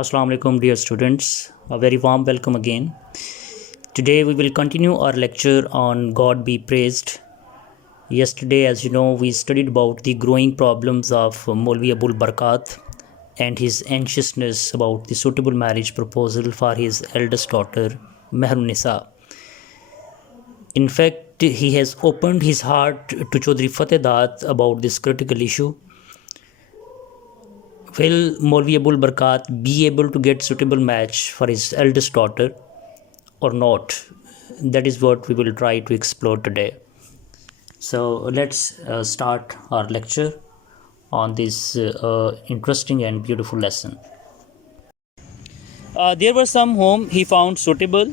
Assalamu alaikum dear students, a very warm welcome again. Today we will continue our lecture on God be praised. Yesterday, as you know, we studied about the growing problems of Maulvi Abul Barakat and his anxiousness about the suitable marriage proposal for his eldest daughter Mehrun Nisa. In fact, he has opened his heart to Chaudhry Fateh Dat about this critical issue. Will Maulvi Abul Barakat be able to get suitable match for his eldest daughter or not? That is what we will try to explore today. So let's start our lecture on this interesting and beautiful lesson. There were some whom he found suitable.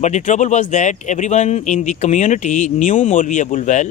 But the trouble was that everyone in the community knew Maulvi Abul well.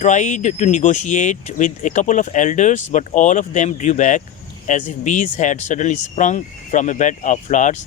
tried to negotiate with a couple of elders, but all of them drew back as if bees had suddenly sprung from a bed of flowers.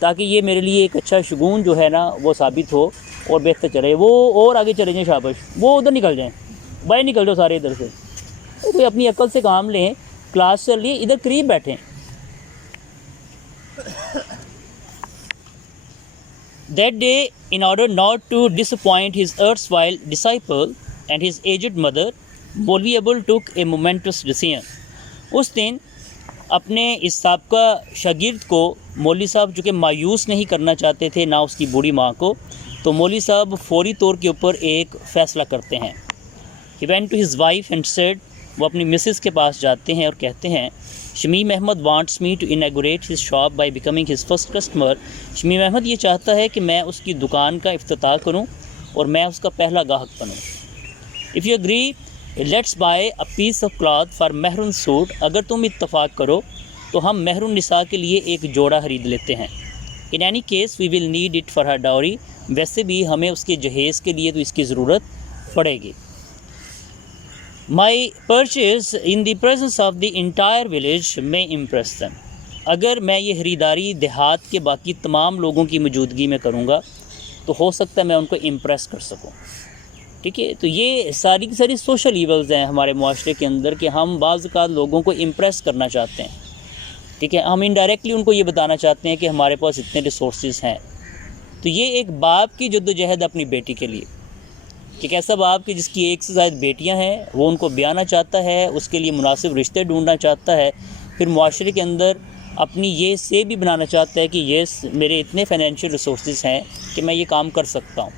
تاکہ یہ میرے لیے ایک اچھا شگون جو ہے نا وہ ثابت ہو اور بہتر چلے. وہ اور آگے چلے جائیں شابش, وہ ادھر نکل جائیں, باہر نکل جاؤ سارے ادھر سے. کوئی اپنی عقل سے کام لیں, کلاس چل رہی ہے ادھر قریب بیٹھیں. That day, in order not to disappoint his erstwhile disciple and his aged mother, Maulvi Abul took a momentous decision. اس دن اپنے اس سابقہ شاگرد کو مولوی صاحب جو کہ مایوس نہیں کرنا چاہتے تھے نہ اس کی بوڑھی ماں کو, تو مولوی صاحب فوری طور کے اوپر ایک فیصلہ کرتے ہیں. He went to his wife and said, وہ اپنی مسز کے پاس جاتے ہیں اور کہتے ہیں, Shamim Ahmad wants me to inaugurate his shop by becoming his first customer. Shamim Ahmad یہ چاہتا ہے کہ میں اس کی دکان کا افتتاح کروں اور میں اس کا پہلا گاہک بنوں. If you agree, let's buy a piece of cloth for Mehrun suit. اگر تم اتفاق کرو تو ہم مہر النساء کے لیے ایک جوڑا خرید لیتے ہیں. In any case, we will need it for her dowry. ویسے بھی ہمیں اس کے جہیز کے لیے تو اس کی ضرورت پڑے گی. My purchase in the presence of the entire village may impress them. اگر میں یہ خریداری دیہات کے باقی تمام لوگوں کی موجودگی میں کروں گا تو ہو سکتا ہے میں ان کو امپریس کر سکوں. ٹھیک ہے, تو یہ ساری کی ساری سوشل ایولز ہیں ہمارے معاشرے کے اندر کہ ہم بعض اوقات لوگوں کو امپریس کرنا چاہتے ہیں. ٹھیک ہے, ہم انڈائریکٹلی ان کو یہ بتانا چاہتے ہیں کہ ہمارے پاس اتنے ریسورسز ہیں. تو یہ ایک باپ کی جدوجہد اپنی بیٹی کے لیے, کہ ایسا باپ کہ جس کی ایک سے زائد بیٹیاں ہیں, وہ ان کو بیانا چاہتا ہے, اس کے لیے مناسب رشتے ڈھونڈنا چاہتا ہے, پھر معاشرے کے اندر اپنی یہ سے بھی بنانا چاہتا ہے کہ یس میرے اتنے فائنینشیل ریسورسز ہیں کہ میں یہ کام کر سکتا ہوں.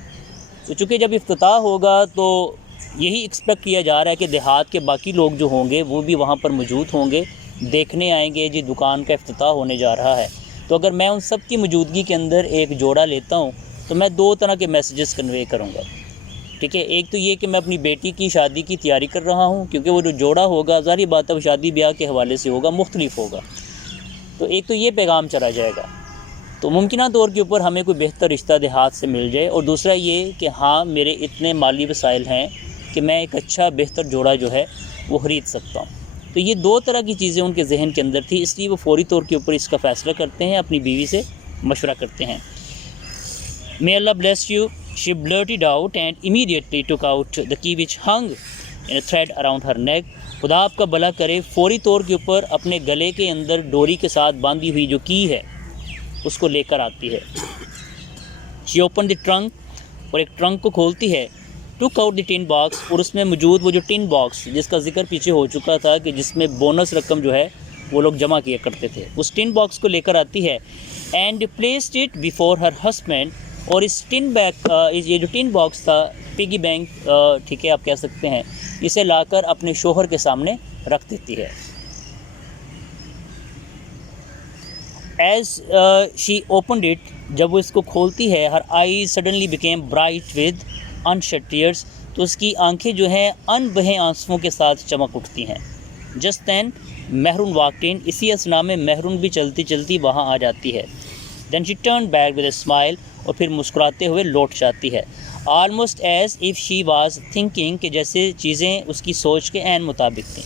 تو چونکہ جب افتتاح ہوگا تو یہی ایکسپیکٹ کیا جا رہا ہے کہ دیہات کے باقی لوگ جو ہوں گے وہ بھی وہاں پر موجود ہوں گے, دیکھنے آئیں گے جی دکان کا افتتاح ہونے جا رہا ہے. تو اگر میں ان سب کی موجودگی کے اندر ایک جوڑا لیتا ہوں تو میں دو طرح کے میسیجز کنوے کروں گا. ٹھیک ہے, ایک تو یہ کہ میں اپنی بیٹی کی شادی کی تیاری کر رہا ہوں, کیونکہ وہ جو جوڑا ہوگا ظاہر بات ہے وہ شادی بیاہ کے حوالے سے ہوگا, مختلف ہوگا. تو ایک تو یہ پیغام چلا جائے گا, تو ممکنہ طور کے اوپر ہمیں کوئی بہتر رشتہ دیہات سے مل جائے. اور دوسرا یہ کہ ہاں میرے اتنے مالی وسائل ہیں کہ میں ایک اچھا بہتر جوڑا جو ہے وہ خرید سکتا ہوں. تو یہ دو طرح کی چیزیں ان کے ذہن کے اندر تھی, اس لیے وہ فوری طور کے اوپر اس کا فیصلہ کرتے ہیں, اپنی بیوی سے مشورہ کرتے ہیں. May Allah bless you, she blurted out and immediately took out the key which hung in a thread around her neck. خدا آپ کا بھلا کرے, فوری طور کے اوپر اپنے گلے کے اندر ڈوری کے ساتھ باندھی ہوئی جو کی ہے اس کو لے کر آتی ہے. She opened the trunk, اور ایک ٹرنک کو کھولتی ہے. took out the tin box, اور اس میں موجود وہ جو ٹن باکس جس کا ذکر پیچھے ہو چکا تھا کہ جس میں بونس رقم جو ہے وہ لوگ جمع کیا کرتے تھے, اس ٹن باکس کو لے کر آتی ہے. and placed it before her husband, اور اس یہ جو ٹن باکس تھا پگی بینک, ٹھیک ہے آپ کہہ سکتے ہیں, اسے لا کر اپنے شوہر کے سامنے رکھ دیتی ہے. ایز شی اوپنڈ اٹ, جب وہ اس کو کھولتی ہے, her eyes suddenly became bright with unshed tears, تو اس کی آنکھیں جو ہیں ان بہے آنسوؤں کے ساتھ چمک اٹھتی ہیں. جسٹ دین مہرون واکڈ ان, اسی اثنا میں مہرون بھی چلتی چلتی وہاں آ جاتی ہے. Then she turn back with a smile, اور پھر مسکراتے ہوئے لوٹ جاتی ہے. Almost as if she was thinking, کہ جیسے چیزیں اس کی سوچ کے عین مطابق تھیں.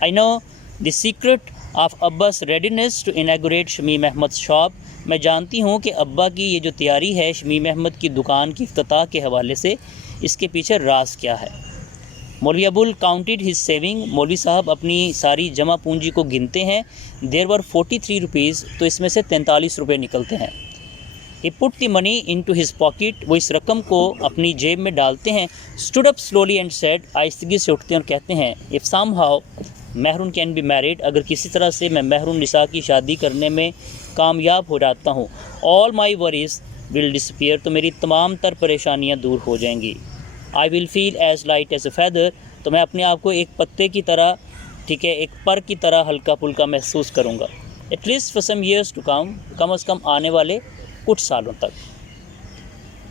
I know the secret of ابا's readiness to inaugurate Shamim Ahmed shop, میں جانتی ہوں کہ ابا کی یہ جو تیاری ہے شمیم احمد کی دکان کی افتتاح کے حوالے سے, اس کے پیچھے راز کیا ہے. مولوی ابول counted his saving, مولوی صاحب اپنی ساری جمع پونجی کو گنتے ہیں. there were 43 rupees, تو اس میں سے 43 روپے نکلتے ہیں. he put the money into his pocket, وہ اس رقم کو اپنی جیب میں ڈالتے ہیں. stood up slowly and said, آہستگی سے اٹھتے ہیں اور کہتے ہیں, if somehow Mehroon can be married, اگر کسی طرح سے میں مہر النساء کی شادی کرنے میں کامیاب ہو جاتا ہوں, all my worries will disappear, تو میری تمام تر پریشانیاں دور ہو جائیں گی. I will feel as light as a feather, تو میں اپنے آپ کو ایک پتے کی طرح, ٹھیک ہے, ایک پر کی طرح ہلکا پھلکا محسوس کروں گا. at least for some years to come, کم از کم آنے والے کچھ سالوں تک.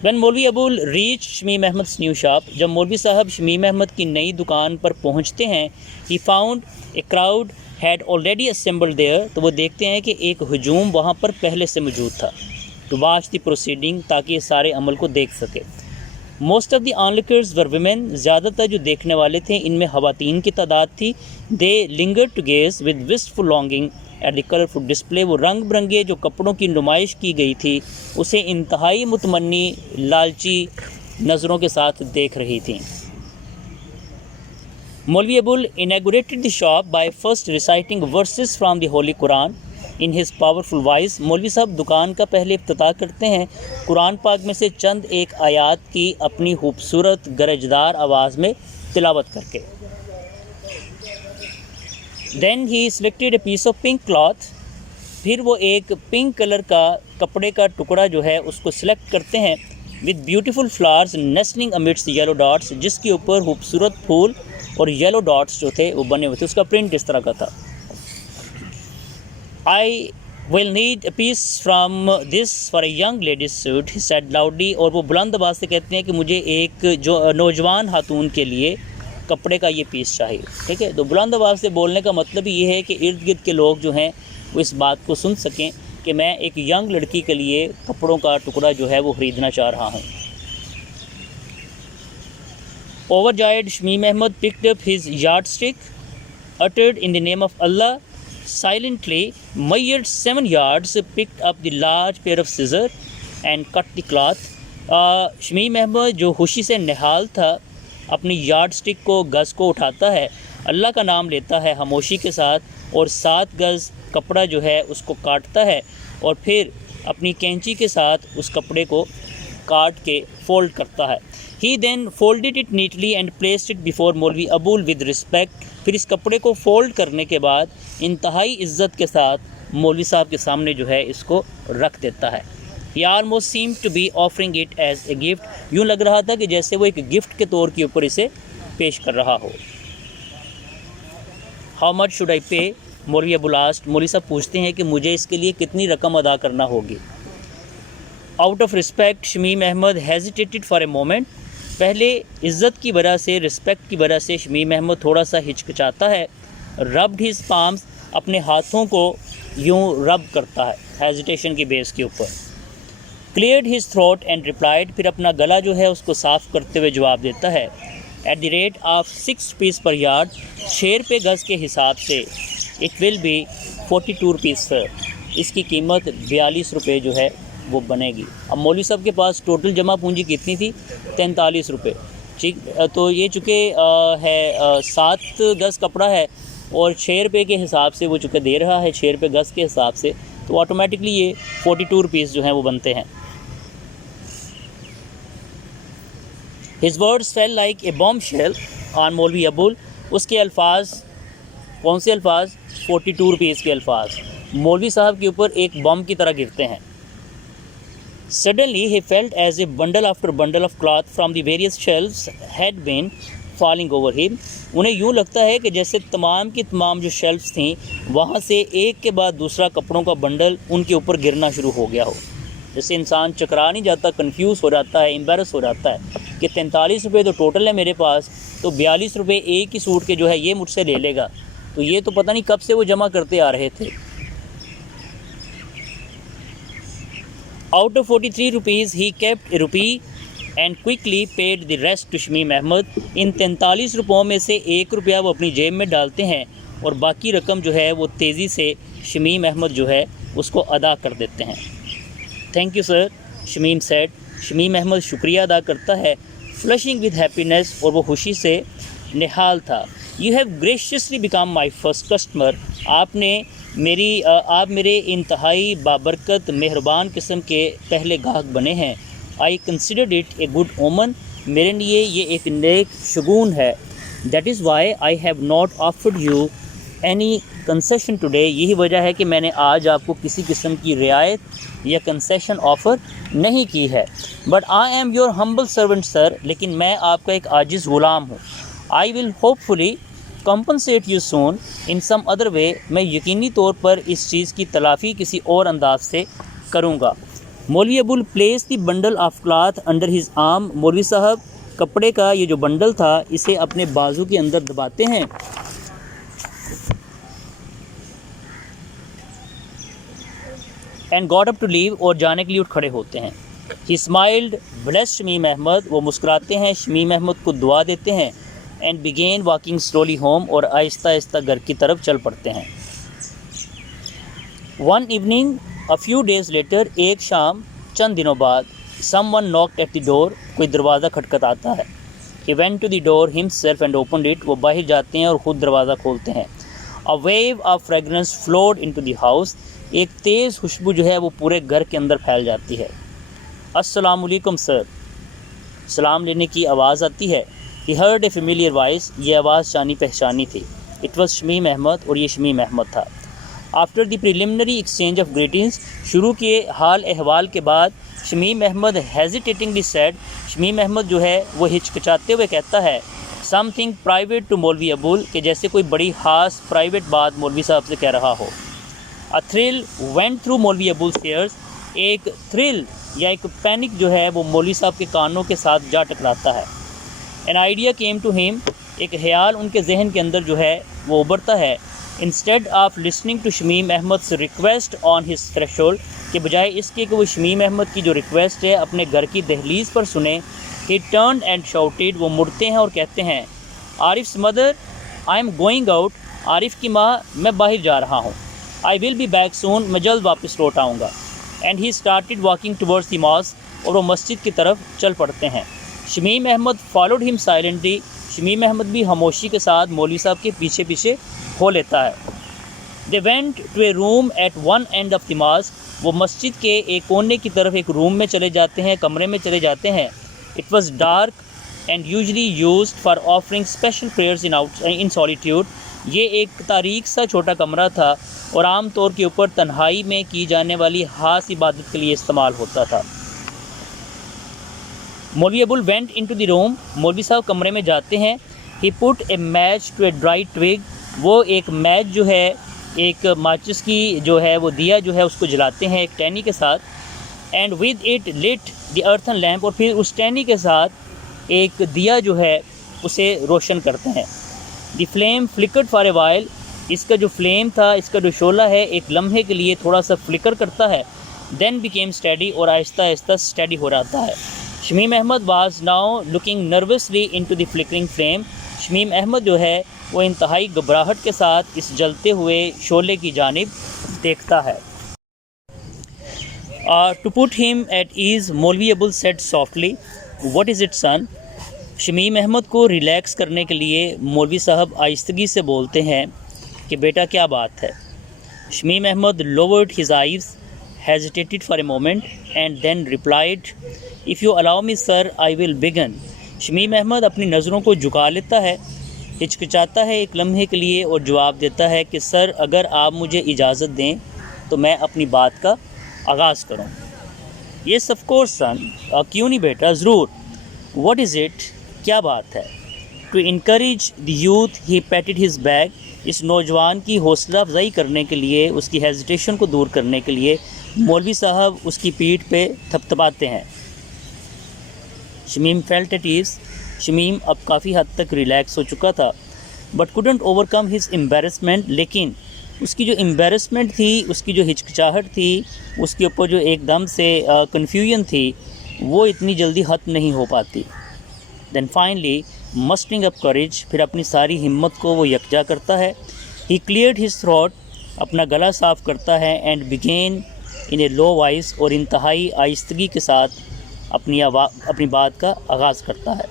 when مولوی ابول ریچ شمیم احمد's new shop, جب مولوی صاحب شمیم احمد کی نئی دکان پر پہنچتے ہیں, he found a crowd had already assembled there, تو وہ دیکھتے ہیں کہ ایک ہجوم وہاں پر پہلے سے موجود تھا. to watch the proceeding, تاکہ یہ سارے عمل کو دیکھ سکے. most of the onlookers were women, زیادہ تر جو دیکھنے والے تھے ان میں خواتین کی تعداد تھی. they lingered to gaze with wistful longing at the colourful display. وہ رنگ برنگے جو کپڑوں کی نمائش کی گئی تھی اسے انتہائی متمنی لالچی نظروں کے ساتھ دیکھ رہی تھیں. مولوی ابول inaugurated the shop by first reciting verses from the Holy Quran in his powerful voice. مولوی صاحب دکان کا پہلے افتتاح کرتے ہیں قرآن پاک میں سے چند ایک آیات کی اپنی خوبصورت گرجدار آواز میں تلاوت کر کے. Then he selected a piece of pink cloth. پھر وہ ایک پنک کلر کا کپڑے کا ٹکڑا جو ہے اس کو سلیکٹ کرتے ہیں with beautiful flowers nestling amidst yellow dots, جس کے اوپر خوبصورت پھول اور یلو ڈاٹس جو تھے وہ بنے ہوئے تھے. اس کا پرنٹ اس طرح کا تھا. I will need a piece from this for a young lady's suit, he said loudly. اور وہ بلند آواز سے کہتے ہیں کہ مجھے ایک جو نوجوان خاتون کے لیے کپڑے کا یہ پیس چاہیے. ٹھیک ہے, تو بلند آواز سے بولنے کا مطلب یہ ہے کہ ارد گرد کے لوگ جو ہیں وہ اس بات کو سن سکیں کہ میں ایک ینگ لڑکی کے لیے کپڑوں کا ٹکڑا جو ہے وہ خریدنا چاہ رہا ہوں. Overjoyed, Shamim Ahmed picked up his yardstick, uttered in the name of Allah, silently measured 7 yards, picked up the large pair of scissors and cut the cloth. Shamim Ahmed جو خوشی سے نہال تھا اپنی یارڈ سٹک کو گز کو اٹھاتا ہے, اللہ کا نام لیتا ہے خاموشی کے ساتھ اور 7 گز کپڑا جو ہے اس کو کاٹتا ہے اور پھر اپنی کینچی کے ساتھ اس کپڑے کو کاٹ کے فولڈ کرتا ہے. He then folded it neatly and placed it before مولوی ابول with respect. پھر اس کپڑے کو فولڈ کرنے کے بعد انتہائی عزت کے ساتھ مولوی صاحب کے سامنے جو ہے اس کو رکھ دیتا ہے. He almost seemed to be offering it as a gift. یوں لگ رہا تھا کہ جیسے وہ ایک گفٹ کے طور کے اوپر اسے پیش کر رہا ہو. How much should I pay? مولوی ابو لاسٹ. مولوی صاحب پوچھتے ہیں کہ مجھے اس کے لیے کتنی رقم ادا کرنا ہوگی. Out of respect, Shamim Ahmad hesitated for a moment. پہلے عزت کی وجہ سے, رسپیکٹ کی وجہ سے شمیم احمد تھوڑا سا ہچکچاتا ہے. rubbed his palms, اپنے ہاتھوں کو یوں رب کرتا ہے ہیزیٹیشن کی بیس کے اوپر. cleared his throat and replied, پھر اپنا گلا جو ہے اس کو صاف کرتے ہوئے جواب دیتا ہے. at the rate of 6 rupees per yard, 6 روپے گز کے حساب سے it will be 42 rupees sir. اس کی قیمت 42 روپے جو ہے وہ بنے گی. اب مولوی صاحب کے پاس ٹوٹل جمع پونجی کتنی تھی؟ 43 روپے. ٹھیک, تو یہ چونکہ ہے 7 گز کپڑا ہے اور 6 روپے کے حساب سے وہ چونکہ دے رہا ہے 6 روپے گز کے حساب سے, تو آٹومیٹکلی یہ 42 روپیز جو ہیں وہ بنتے ہیں. His words fell like a bombshell on مولوی ابول. اس کے الفاظ کون سے الفاظ؟ 42 روپیز کے الفاظ مولوی صاحب کے اوپر ایک بم کی طرح گرتے ہیں. Suddenly he felt as if bundle after bundle of cloth from the various shelves had been falling over him. انہیں یوں لگتا ہے کہ جیسے تمام کی تمام جو شیلفز تھیں وہاں سے ایک کے بعد دوسرا کپڑوں کا بنڈل ان کے اوپر گرنا شروع ہو گیا ہو. جیسے انسان چکرا نہیں جاتا, کنفیوز ہو جاتا ہے, امبیرس ہو جاتا ہے کہ 43 روپے تو ٹوٹل ہے میرے پاس, تو 42 روپے ایک ہی سوٹ کے جو ہے یہ مجھ سے لے لے گا, تو یہ تو پتہ نہیں کب سے وہ جمع کرتے آ رہے تھے. Out of 43 rupees, he kept a rupee and quickly paid the rest to Shamim Ahmad. ان 43 روپوں میں سے 1 روپیہ وہ اپنی جیب میں ڈالتے ہیں اور باقی رقم جو ہے وہ تیزی سے شمیم احمد جو ہے اس کو ادا کر دیتے ہیں. Thank you sir, Shamim said. Shamim Ahmed شکریہ ادا کرتا ہے, فلشنگ ود ہیپینس, اور وہ خوشی سے نہال تھا. You have graciously become my first customer. آپ میرے انتہائی بابرکت مہربان قسم کے پہلے گاہک بنے ہیں. آئی کنسیڈرڈ اٹ اے گڈ اومن. میرے لیے یہ ایک نیک شگون ہے. That is why I have not offered you any concession today. یہی وجہ ہے کہ میں نے آج آپ کو کسی قسم کی رعایت یا کنسیشن آفر نہیں کی ہے. But I am your humble servant sir. لیکن میں آپ کا ایک عاجز غلام ہوں. I will hopefully compensate you soon in some other way. میں یقینی طور پر اس چیز کی تلافی کسی اور انداز سے کروں گا. مولوی ابول place the bundle of cloth under his arm. مولوی صاحب کپڑے کا یہ جو بنڈل تھا اسے اپنے بازو کے اندر دباتے ہیں and got up to leave, اور جانے کے لیے اٹھ کھڑے ہوتے ہیں. he smiled, blessed Shamim Ahmad. وہ مسکراتے ہیں, شمیم احمد کو دعا دیتے ہیں and began walking slowly home, اور آہستہ آہستہ گھر کی طرف چل پڑتے ہیں. One evening a few days later, ایک شام چند دنوں بعد someone knocked at the door, کوئی دروازہ کھٹکھٹاتا ہے. He went to the door himself and opened it. وہ باہر جاتے ہیں اور خود دروازہ کھولتے ہیں. A wave of fragrance flowed into the house. ایک تیز خوشبو جو ہے وہ پورے گھر کے اندر پھیل جاتی ہے. السلام علیکم سر. سلام لینے کی آواز آتی ہے. He heard a familiar voice. یہ آواز جانی پہچانی تھی. It was شمیم احمد اور یہ شمیم احمد تھا. After the preliminary exchange of greetings, شروع کے حال احوال کے بعد شمیم احمد hesitatingly said, شمیم احمد جو ہے وہ ہچکچاتے ہوئے کہتا ہے something private to مولوی ابول, کہ جیسے کوئی بڑی خاص پرائیویٹ بات مولوی صاحب سے کہہ رہا ہو. A thrill went through مولوی ابول's ears. ایک تھرل یا ایک پینک جو ہے وہ مولوی صاحب کے کانوں کے ساتھ جا ٹکراتا ہے. An idea came to him. ایک خیال ان کے ذہن کے اندر جو ہے وہ ابھرتا ہے. Instead of listening to Shamim احمد's request on his threshold, کہ بجائے اس کے کہ وہ شمیم احمد کی جو ریکویسٹ ہے اپنے گھر کی دہلیز پر سنیں, he turned and shouted. وہ مڑتے ہیں اور کہتے ہیں عارف's mother, I am going out. عارف کی ماں, میں باہر جا رہا ہوں. I will be back soon. میں جلد واپس لوٹ آؤں گا. And he started walking towards the mosque. اور وہ مسجد کی طرف چل پڑتے ہیں. Shamim Ahmad followed him silently. Shamim Ahmad بھی خاموشی کے ساتھ مولوی صاحب کے پیچھے پیچھے ہو لیتا ہے. They went to a room at one end of the mosque. وہ مسجد کے ایک کونے کی طرف ایک روم میں چلے جاتے ہیں, کمرے میں چلے جاتے ہیں. It was dark and usually used for offering special prayers in solitude. یہ ایک تاریک سا چھوٹا کمرہ تھا اور عام طور کے اوپر تنہائی میں کی جانے والی خاص عبادت کے لیے استعمال ہوتا تھا. مولوی ابول went into the room. مولوی صاحب کمرے میں جاتے ہیں. He put a match to a dry twig. وہ ایک میچ جو ہے, ایک ماچس کی جو ہے وہ دیا جو ہے اس کو جلاتے ہیں ایک ٹہنی کے ساتھ. And with it lit the earthen lamp. اور پھر اس ٹہنی کے ساتھ ایک دیا جو ہے اسے روشن کرتے ہیں. دی فلیم فلکرڈ فار اے وائل. اس کا جو فلیم تھا, اس کا جو شعلہ ہے, ایک لمحے کے لیے تھوڑا سا فلکر کرتا ہے. Then became steady. اور آہستہ آہستہ اسٹیڈی ہو رہتا ہے. Shamim Ahmed was now looking nervously into the flickering flame. Shamim Ahmed جو ہے وہ انتہائی گھبراہٹ کے ساتھ اس جلتے ہوئے شعلے کی جانب دیکھتا ہے. To put him at ease, مولوی ابول said softly, what is it son? Shamim Ahmad کو ریلیکس کرنے کے لیے مولوی صاحب آہستگی سے بولتے ہیں کہ بیٹا کیا بات ہے. Shamim Ahmad lowered his eyes, hesitated for a moment and then replied, if you allow me sir, I will begin. Shamim Ahmad اپنی نظروں کو جھکا لیتا ہے, ہچکچاتا ہے ایک لمحے کے لیے اور جواب دیتا ہے کہ سر اگر آپ مجھے اجازت دیں تو میں اپنی بات کا آغاز کروں. یس آف کورس سن. کیوں نہیں بیٹا, ضرور. واٹ از اٹ, کیا بات ہے. To encourage the youth he patted his back. اس نوجوان کی حوصلہ افزائی کرنے کے لیے, اس کی ہیزیٹیشن کو دور کرنے کے لیے مولوی صاحب اس کی پیٹھ پہ تھپتھپاتے ہیں. Shamim felt at ease. Shamim اب کافی حد تک ریلیکس ہو چکا تھا. But couldn't overcome his embarrassment. لیکن اس کی جو امبیرسمنٹ تھی, اس کی جو ہچکچاہٹ تھی, اس کے اوپر جو ایک دم سے کنفیوژن تھی, وہ اتنی جلدی ختم نہیں ہو پاتی. Then finally mustering up courage. پھر اپنی ساری ہمت کو وہ یکجا کرتا ہے. He cleared his throat. اپنا گلا صاف کرتا ہے. And begin in a low voice. اور انتہائی آہستگی کے ساتھ اپنی بات کا آغاز کرتا ہے.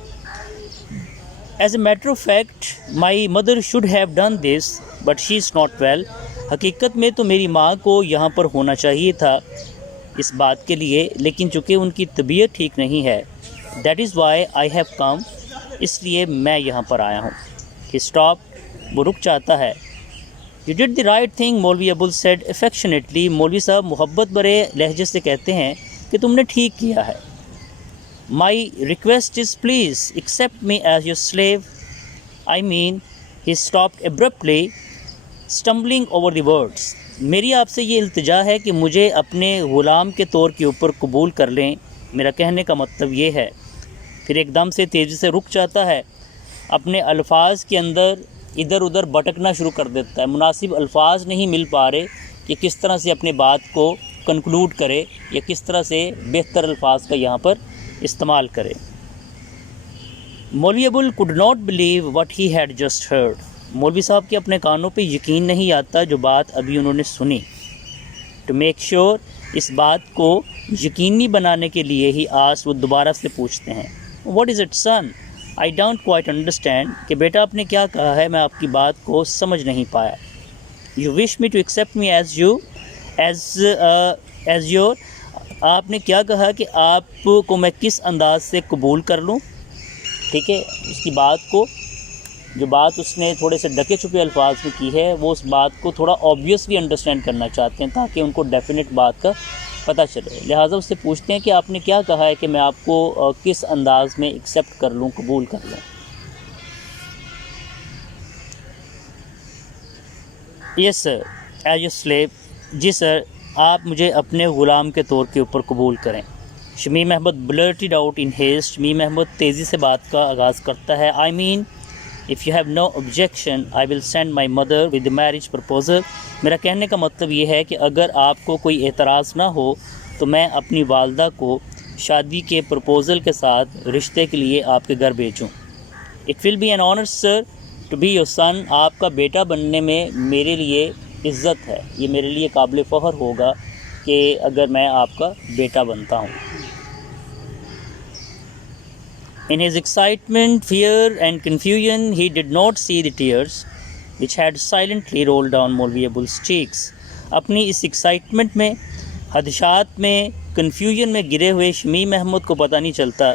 As a matter of fact my mother should have done this but she is not well. حقیقت میں تو میری ماں کو یہاں پر ہونا چاہیے تھا اس بات کے لیے, لیکن چونکہ ان کی طبیعت ٹھیک نہیں ہے. That is why I have come. اس لیے میں یہاں پر آیا ہوں. He stop. وہ رک جاتا ہے. You did the right thing Maulvi Abul sad افیکشنیٹلی. مولوی صاحب محبت بھرے لہجے سے کہتے ہیں کہ تم نے ٹھیک کیا ہے. My request is please accept me as your slave. I mean, he stopped abruptly, stumbling over the words. میری آپ سے یہ التجا ہے کہ مجھے اپنے غلام کے طور کے اوپر قبول کر لیں. میرا کہنے کا مطلب یہ ہے. پھر ایک دم سے تیزی سے رک جاتا ہے. اپنے الفاظ کے اندر ادھر ادھر بھٹکنا شروع کر دیتا ہے. مناسب الفاظ نہیں مل پا رہے کہ کس طرح سے اپنے بات کو کنکلوڈ کرے یا کس طرح سے بہتر الفاظ کا یہاں پر استعمال کرے. مولوی ابول could not believe what he had just heard. مولوی صاحب کے اپنے کانوں پہ یقین نہیں آتا جو بات ابھی انہوں نے سنی. ٹو میک شیور، اس بات کو یقینی بنانے کے لیے ہی آس وہ دوبارہ سے پوچھتے ہیں what is it son, I don't quite understand, کہ بیٹا آپ نے کیا کہا ہے، میں آپ کی بات کو سمجھ نہیں پایا. You wish me to accept me as your, آپ نے کیا کہا کہ آپ کو میں کس انداز سے قبول کر لوں. ٹھیک ہے، اس کی بات کو، جو بات اس نے تھوڑے سے ڈکے چھپے الفاظ میں کی ہے، وہ اس بات کو تھوڑا آبویسلی انڈرسٹینڈ کرنا چاہتے ہیں تاکہ ان کو ڈیفینیٹ بات کا پتہ چلے. لہٰذا اس سے پوچھتے ہیں کہ آپ نے کیا کہا ہے کہ میں آپ کو کس انداز میں ایکسیپٹ کر لوں، قبول کر لوں. یس سر ایز یور سلیو، جی سر آپ مجھے اپنے غلام کے طور کے اوپر قبول کریں. Shamim Ahmed blurted out in haste, Shamim Ahmed تیزی سے بات کا آغاز کرتا ہے. I mean if you have no objection I will send my mother with the marriage proposal، میرا کہنے کا مطلب یہ ہے کہ اگر آپ کو کوئی اعتراض نہ ہو تو میں اپنی والدہ کو شادی کے پرپوزل کے ساتھ رشتے کے لیے آپ کے گھر بھیجوں. It will be an honour sir to be your son, آپ کا بیٹا بننے میں میرے لیے عزت ہے، یہ میرے لیے قابل فخر ہوگا کہ اگر میں آپ کا بیٹا بنتا ہوں. In his excitement, fear and confusion, he did not see the tears which had silently rolled down Maulvi Abul's cheeks. اپنی اس ایکسائٹمنٹ میں، خدشات میں، کنفیوژن میں گرے ہوئے شمیم احمد کو پتہ نہیں چلتا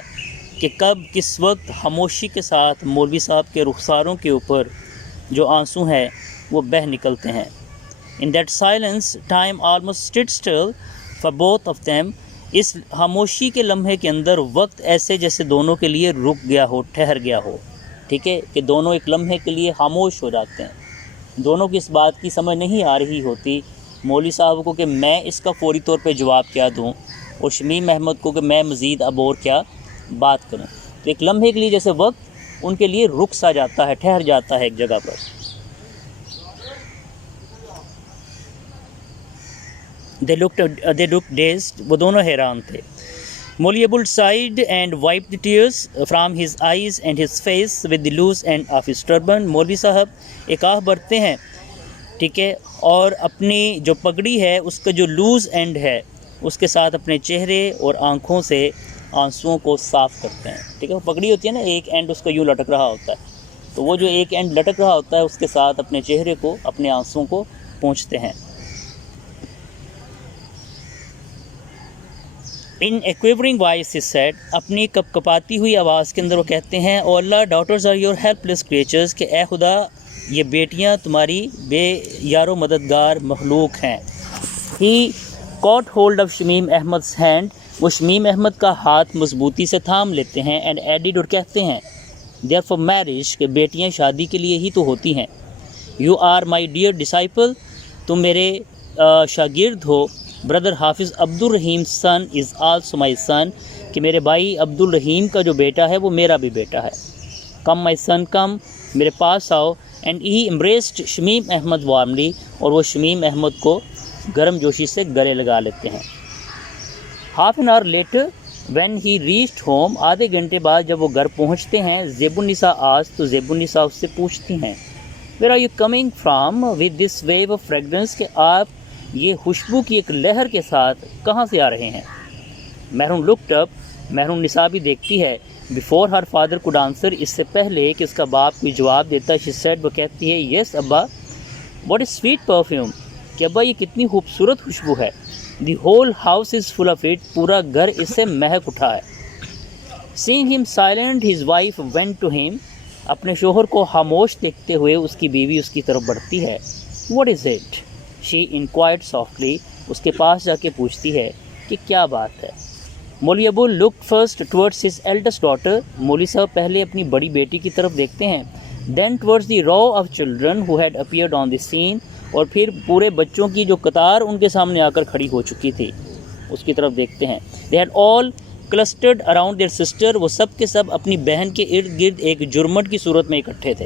کہ کب کس وقت خاموشی کے ساتھ مولوی صاحب کے رخساروں کے اوپر جو آنسو ہیں وہ بہہ نکلتے ہیں. In that silence, time almost stood still for both of them. اس خاموشی کے لمحے کے اندر وقت ایسے جیسے دونوں کے لیے رک گیا ہو، ٹھہر گیا ہو. ٹھیک ہے، کہ دونوں ایک لمحے کے لیے خاموش ہو جاتے ہیں. دونوں کی اس بات کی سمجھ نہیں آ رہی ہوتی، مولوی صاحب کو کہ میں اس کا فوری طور پہ جواب کیا دوں، اور شمیم احمد کو کہ میں مزید اب اور کیا بات کروں. تو ایک لمحے کے لیے جیسے وقت ان کے لیے رک سا جاتا ہے، ٹھہر جاتا ہے ایک جگہ پر. They looked dazed. وہ دونوں حیران تھے. Maulvi Abul sighed and wiped the tears from his eyes and his face with the loose end of his turban. مولوی صاحب ایک آہ بھرتے ہیں، ٹھیک ہے، اور اپنی جو پگڑی ہے اس کا جو لوز اینڈ ہے اس کے ساتھ اپنے چہرے اور آنکھوں سے آنسوؤں کو صاف کرتے ہیں. ٹھیک ہے، وہ پگڑی ہوتی ہے نا، ایک اینڈ اس کا یوں لٹک رہا ہوتا ہے، تو وہ جو ایک اینڈ لٹک رہا ہوتا ہے اس کے ساتھ اپنے چہرے کو، اپنے آنسوؤں کو پونچھتے ہیں. ان اے quivering voice he said، اپنی کپ کپاتی ہوئی آواز کے اندر وہ کہتے ہیں، او اللہ daughters are your helpless creatures، کہ اے خدا یہ بیٹیاں تمہاری بے یار و مددگار مخلوق ہیں. He caught hold of Shamim احمد's hand، وہ شمیم احمد کا ہاتھ مضبوطی سے تھام لیتے ہیں. and added، اور کہتے ہیں therefore marriage، کہ بیٹیاں شادی کے لیے ہی تو ہوتی ہیں. you are my dear disciple، تم میرے شاگرد ہو. برادر حافظ عبد الرحیم سن از آلسو مائی سن، کہ میرے بھائی عبد الرحیم کا جو بیٹا ہے وہ میرا بھی بیٹا ہے. کم مائی سن کم، میرے پاس آؤ. And he embraced Shamim Ahmed warmly, اور وہ شمیم احمد کو گرم جوشی سے گلے لگا لیتے ہیں. Half an hour later when he reached home, آدھے گھنٹے بعد جب وہ گھر پہنچتے ہیں، زیب النساء آس، تو زیب النساء اس سے پوچھتی ہیں where are you coming from with this wave of fragrance, کہ آپ یہ خوشبو کی ایک لہر کے ساتھ کہاں سے آ رہے ہیں. محرون لکڈ اپ، محرون نساء بھی دیکھتی ہے. Before her father could answer, اس سے پہلے کہ اس کا باپ کوئی جواب دیتا ہے، شی سیڈ، وہ کہتی ہے یس ابا، واٹ از سویٹ پرفیوم، کہ ابا یہ کتنی خوبصورت خوشبو ہے. The whole house is full of it, پورا گھر اس سے مہک اٹھا ہے. Seeing him silent his wife went to him, اپنے شوہر کو خاموش دیکھتے ہوئے اس کی بیوی اس کی طرف بڑھتی ہے. What is it, she enquired softly, اس کے پاس جا کے پوچھتی ہے کہ کیا بات ہے. Maulvi Abu look first towards his eldest daughter, Maulvi Sahib پہلے اپنی بڑی بیٹی کی طرف دیکھتے ہیں. Then towards the row of children who had appeared on the scene, اور پھر پورے بچوں کی جو قطار ان کے سامنے آ کر کھڑی ہو چکی تھی اس کی طرف دیکھتے ہیں. They had all clustered around their sister, وہ سب کے سب اپنی بہن کے ارد گرد ایک جرمٹ کی صورت میں اکٹھے تھے.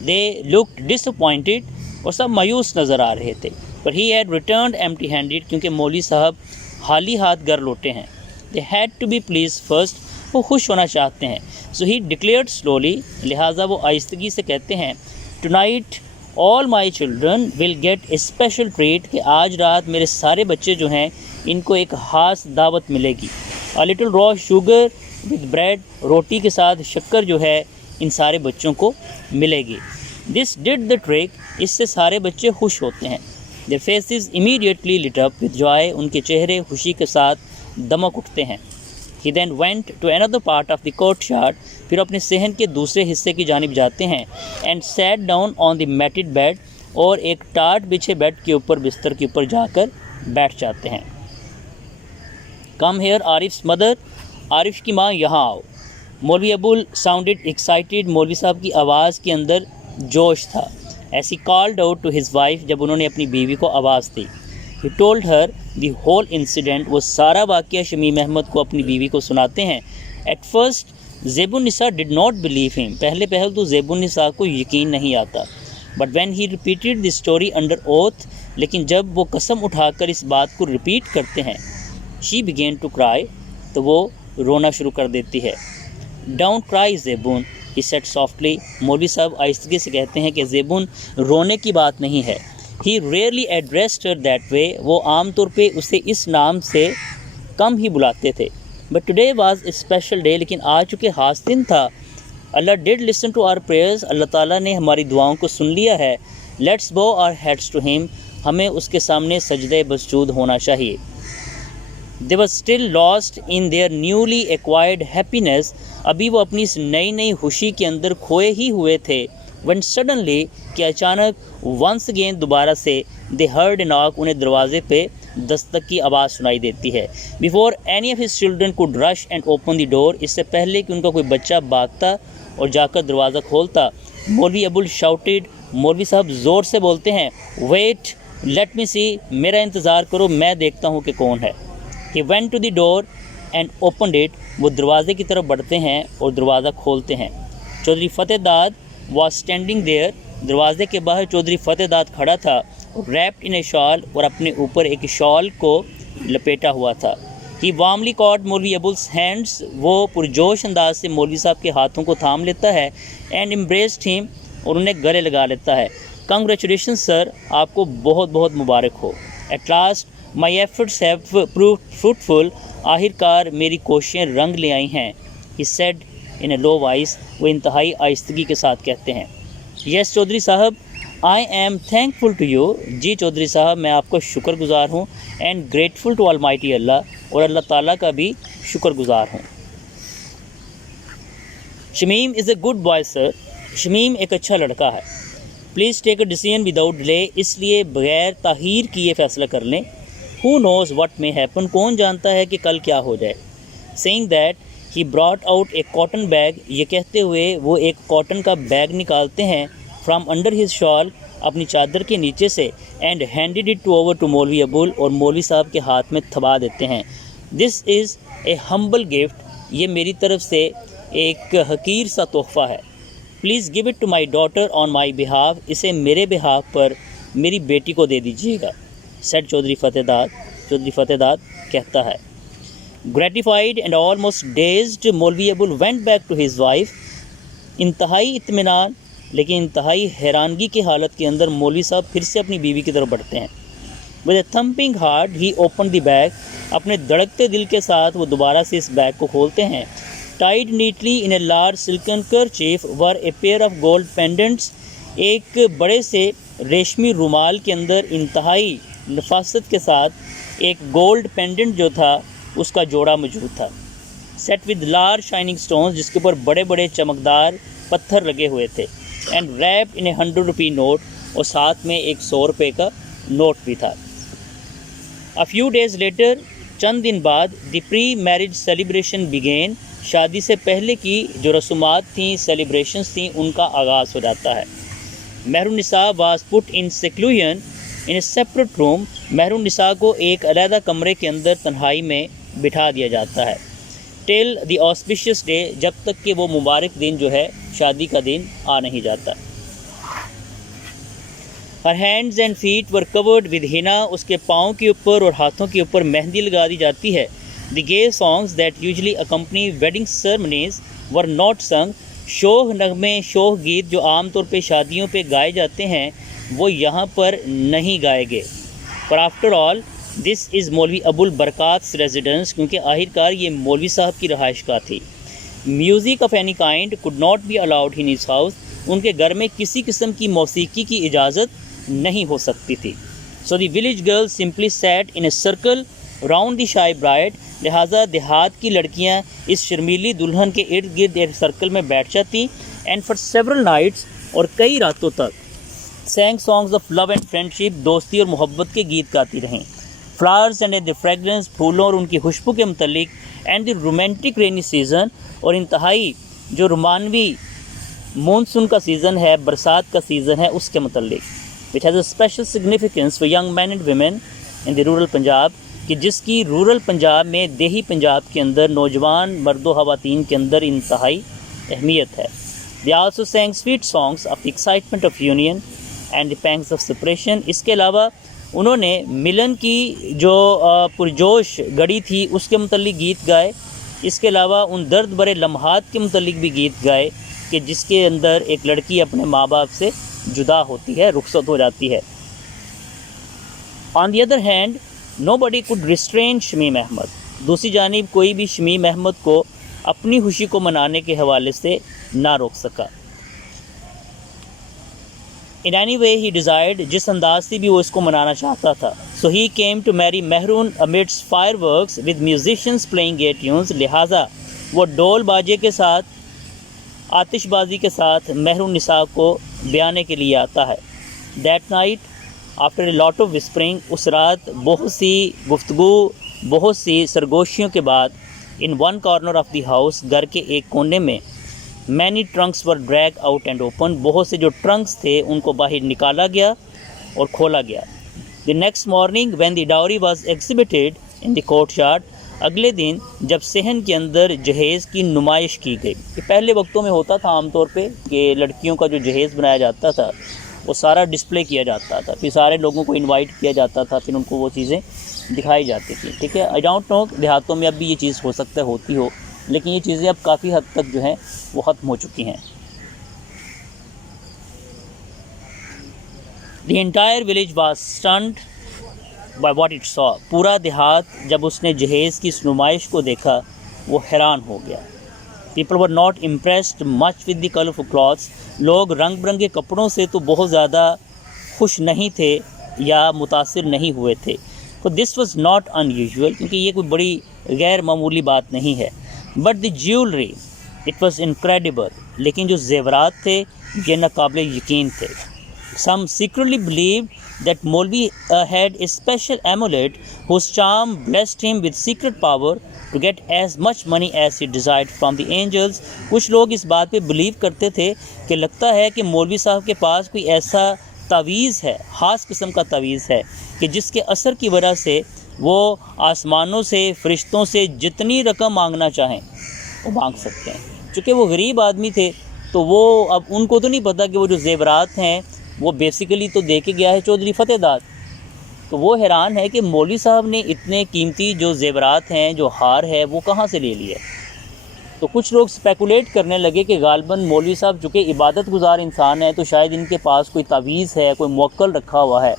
دے لکڈ ڈس اپوائنٹڈ، اور سب مایوس نظر آ رہے تھے. پر he had returned empty handed, کیونکہ مولوی صاحب خالی ہاتھ گھر لوٹے ہیں. They had to be pleased first, وہ خوش ہونا چاہتے ہیں. سو ہی ڈکلیئرڈ سلولی، لہٰذا وہ آہستگی سے کہتے ہیں two night all my children will get a special treat, کہ آج رات میرے سارے بچے جو ہیں ان کو ایک خاص دعوت ملے گی. A little raw sugar with bread, روٹی کے ساتھ شکر جو ہے ان سارے بچوں کو ملے گی. This did the trick, اس سے سارے بچے خوش ہوتے ہیں. Their faces immediately lit up with joy, ان کے چہرے خوشی کے ساتھ دمک اٹھتے ہیں. He then went to another part of the courtyard, پھر اپنے صحن کے دوسرے حصے کی جانب جاتے ہیں. And sat down on the matted bed, اور ایک ٹاٹ بچھے بیڈ کے اوپر بستر کے اوپر جا کر بیٹھ جاتے ہیں. Come here, عارف's mother, عارف کی ماں یہاں آؤ. مولوی ابول sounded excited, مولوی صاحب کی آواز کے اندر جوش تھا. As he called out to his wife, جب انہوں نے اپنی بیوی کو آواز دی. He told her the whole incident, وہ سارا واقعہ شمیم احمد کو اپنی بیوی کو سناتے ہیں. At first, زیب النساء did not believe him, پہلے تو زیب النساء کو یقین نہیں آتا. But when he repeated the story under oath, لیکن جب وہ قسم اٹھا کر اس بات کو ریپیٹ کرتے ہیں, she began to cry, تو وہ رونا شروع کر دیتی ہے. Don't cry, زیبون, he said softly, مولوی صاحب آہستگی سے کہتے ہیں کہ زیبون رونے کی بات نہیں ہے. He rarely addressed her that way, وہ عام طور پہ اسے اس نام سے کم ہی بلاتے تھے. But today was a special day, لیکن آج چونکہ خاص دن تھا. Allah did listen to our prayers, اللہ تعالیٰ نے ہماری دعاؤں کو سن لیا ہے. Let's bow our heads to him, ہمیں اس کے سامنے سجدہ بسجود ہونا چاہیے. They were still lost in their newly acquired happiness, ابھی وہ اپنی اس نئی نئی خوشی کے اندر کھوئے ہی ہوئے تھے. When suddenly, کہ اچانک once again دوبارہ سے they heard a knock, انہیں دروازے پہ دستک کی آواز سنائی دیتی ہے. Before any of his children could rush and open the door, اس سے پہلے کہ ان کا کوئی بچہ بھاگتا اور جا کر دروازہ کھولتا, مولوی ابول shouted, مولوی صاحب زور سے بولتے ہیں, wait, let me see, میرا انتظار کرو, میں دیکھتا ہوں کہ کون ہے. He went to the door and opened it, وہ دروازے کی طرف بڑھتے ہیں اور دروازہ کھولتے ہیں. چودھری فتح داد was standing there, دروازے کے باہر چودھری فتح داد کھڑا تھا, wrapped in a shawl, اور اپنے اوپر ایک شال کو لپیٹا ہوا تھا. He warmly caught مولوی ابول's hands, وہ پرجوش انداز سے مولوی صاحب کے ہاتھوں کو تھام لیتا ہے, and embraced him, اور انہیں گلے لگا لیتا ہے. Congratulations sir, آپ کو بہت بہت مبارک ہو. At last my efforts have proved fruitful, آخر کار میری کوششیں رنگ لے آئی ہیں. He said in a low voice, وہ انتہائی آہستگی کے ساتھ کہتے ہیں. Yes چودھری صاحب, I am thankful to you, جی چودھری صاحب میں آپ کا شکر گزار ہوں, and grateful to Almighty Allah, اور اللہ تعالیٰ کا بھی شکر گزار ہوں. Shamim is a good boy sir, Shamim ایک اچھا لڑکا ہے. Please take a decision without delay, اس لیے بغیر تاخیر کیے فیصلہ کر لیں. Who knows what may happen, کون جانتا ہے کہ کل کیا ہو جائے. Saying that, he brought out a cotton bag, یہ کہتے ہوئے وہ ایک کاٹن کا بیگ نکالتے ہیں from under his shawl, اپنی چادر کے نیچے سے, and handed it over to مولوی ابول, اور مولوی صاحب کے ہاتھ میں تھما دیتے ہیں. This is a humble gift, یہ میری طرف سے ایک حقیر سا تحفہ ہے. Please give it to my daughter on my behalf, اسے میرے behalf پر میری بیٹی کو دے دیجیے گا. said چودھری فتح داد, چودھری فتح داد کہتا ہے. Gratified and almost dazed, مولوی ابول went back to his wife, انتہائی اطمینان لیکن انتہائی حیرانگی کی حالت کے اندر مولوی صاحب پھر سے اپنی بیوی کی طرف بڑھتے ہیں. With a thumping heart he opened the bag, اپنے دھڑکتے دل کے ساتھ وہ دوبارہ سے اس بیگ کو کھولتے ہیں. Tied neatly in a large silken kerchief were a pair of gold pendants, ایک بڑے سے ریشمی رومال کے اندر انتہائی نفاست کے ساتھ ایک گولڈ پینڈنٹ جو تھا اس کا جوڑا موجود تھا. Set with large shining stones, جس کے اوپر بڑے بڑے چمکدار پتھر لگے ہوئے تھے. And wrapped in a 100 rupee note, اور ساتھ میں ایک 100 روپے کا نوٹ بھی تھا. A few days later, چند دن بعد, the pre-marriage celebration began, شادی سے پہلے کی جو رسومات تھیں, سیلیبریشنز تھیں, ان کا آغاز ہو جاتا ہے. مہر النساء was put in seclusion in a separate room, مہر النساء کو ایک علیحدہ کمرے کے اندر تنہائی میں بٹھا دیا جاتا ہے. till the auspicious day, جب تک کہ وہ مبارک دن جو ہے شادی کا دن آ نہیں جاتا. her hands and feet were covered with henna, اس کے پاؤں کے اوپر اور ہاتھوں کے اوپر مہندی لگا دی جاتی ہے. the gay songs that usually accompany wedding ceremonies were not sung, شوخ نغمے شوخ گیت جو عام طور پہ شادیوں پہ گائے جاتے ہیں وہ یہاں پر نہیں گائے گئے. پر آفٹر آل دس از مولوی ابو البرکات's ریزیڈنس، کیونکہ آخر کار یہ مولوی صاحب کی رہائش گاہ تھی. Music of any kind could not be allowed in his house. ان کے گھر میں کسی قسم کی موسیقی کی اجازت نہیں ہو سکتی تھی. So the village girls simply sat in a circle round the shy bride. لہٰذا دیہات کی لڑکیاں اس شرمیلی دلہن کے ارد گرد ایک سرکل میں بیٹھ جاتی. اینڈ فار several nights، اور کئی راتوں تک sang songs of love and friendship، دوستی اور محبت کے گیت گاتی رہیں. flowers and their fragrance، پھولوں اور ان کی خوشبو کے متعلق. And the romantic rainy season, اور انتہائی جو رومانوی مونسون کا سیزن ہے، برسات کا سیزن ہے، اس کے متعلق. which has a special significance for young men and women in the rural Punjab، کہ جس کی رورل پنجاب میں، دیہی پنجاب کے اندر نوجوان مرد و خواتین کے اندر انتہائی اہمیت ہے. they also sang sweet songs of the excitement of union and the pangs of separation. اس کے علاوہ انہوں نے ملن کی جو پرجوش گھڑی تھی اس کے متعلق گیت گائے. اس کے علاوہ ان درد بھرے لمحات کے متعلق بھی گیت گائے کہ جس کے اندر ایک لڑکی اپنے ماں باپ سے جدا ہوتی ہے، رخصت ہو جاتی ہے. On the other hand nobody could restrain Shamim Ahmed. دوسری جانب کوئی بھی شمیم احمد کو اپنی خوشی کو منانے کے حوالے سے نہ روک سکا. in any way he desired، جس انداز سے بھی وہ اس کو منانا چاہتا تھا. so he came to marry مہرون amidst fireworks with musicians playing gay tunes. لہٰذا وہ ڈول باجے کے ساتھ، آتش بازی کے ساتھ مہرون نساء کو بیانے کے لیے آتا ہے. that night after a lot of whispering، اس رات بہت سی گفتگو، بہت سی سرگوشیوں کے بعد، in one corner of the house، گھر کے ایک کونے میں، many trunks were dragged out and opened، بہت سے جو ٹرنکس تھے ان کو باہر نکالا گیا اور کھولا گیا. the next morning when the dowry was exhibited in the courtyard، اگلے دن جب صحن کے اندر جہیز کی نمائش کی گئی. یہ پہلے وقتوں میں ہوتا تھا عام طور پہ کہ لڑکیوں کا جو جہیز بنایا جاتا تھا وہ سارا ڈسپلے کیا جاتا تھا، پھر سارے لوگوں کو انوائٹ کیا جاتا تھا، پھر ان کو وہ چیزیں دکھائی جاتی تھی. ٹھیک ہے، آئی ڈونٹ نو دیہاتوں میں اب بھی یہ چیز ہو سکتا ہے ہوتی ہو، لیکن یہ چیزیں اب کافی حد تک جو ہیں وہ ختم ہو چکی ہیں. The entire village was stunned by what it saw. پورا دیہات جب اس نے جہیز کی اس نمائش کو دیکھا وہ حیران ہو گیا. People were not impressed much with the colorful clothes. لوگ رنگ برنگے کپڑوں سے تو بہت زیادہ خوش نہیں تھے یا متاثر نہیں ہوئے تھے. So this was not unusual، کیونکہ یہ کوئی بڑی غیر معمولی بات نہیں ہے. But the jewelry، it was incredible، لیکن جو زیورات تھے یہ ناقابل یقین تھے. Some secretly believed that Molvi had a special amulet whose charm blessed him with secret power to get as much money as he desired from the angels. کچھ لوگ اس بات پہ بلیو کرتے تھے کہ لگتا ہے کہ مولوی صاحب کے پاس کوئی ایسا تعویذ ہے، خاص قسم کا تعویذ ہے کہ جس کے اثر کی وجہ سے وہ آسمانوں سے، فرشتوں سے جتنی رقم مانگنا چاہیں وہ مانگ سکتے ہیں. چونکہ وہ غریب آدمی تھے تو وہ اب ان کو تو نہیں پتہ کہ وہ جو زیورات ہیں وہ بیسیکلی تو دے کے گیا ہے چودھری فتح داد. تو وہ حیران ہے کہ مولوی صاحب نے اتنے قیمتی جو زیورات ہیں، جو ہار ہے، وہ کہاں سے لے لیے. تو کچھ لوگ اسپیکولیٹ کرنے لگے کہ غالباً مولوی صاحب چونکہ عبادت گزار انسان ہے تو شاید ان کے پاس کوئی تعویذ ہے، کوئی موکل رکھا ہوا ہے،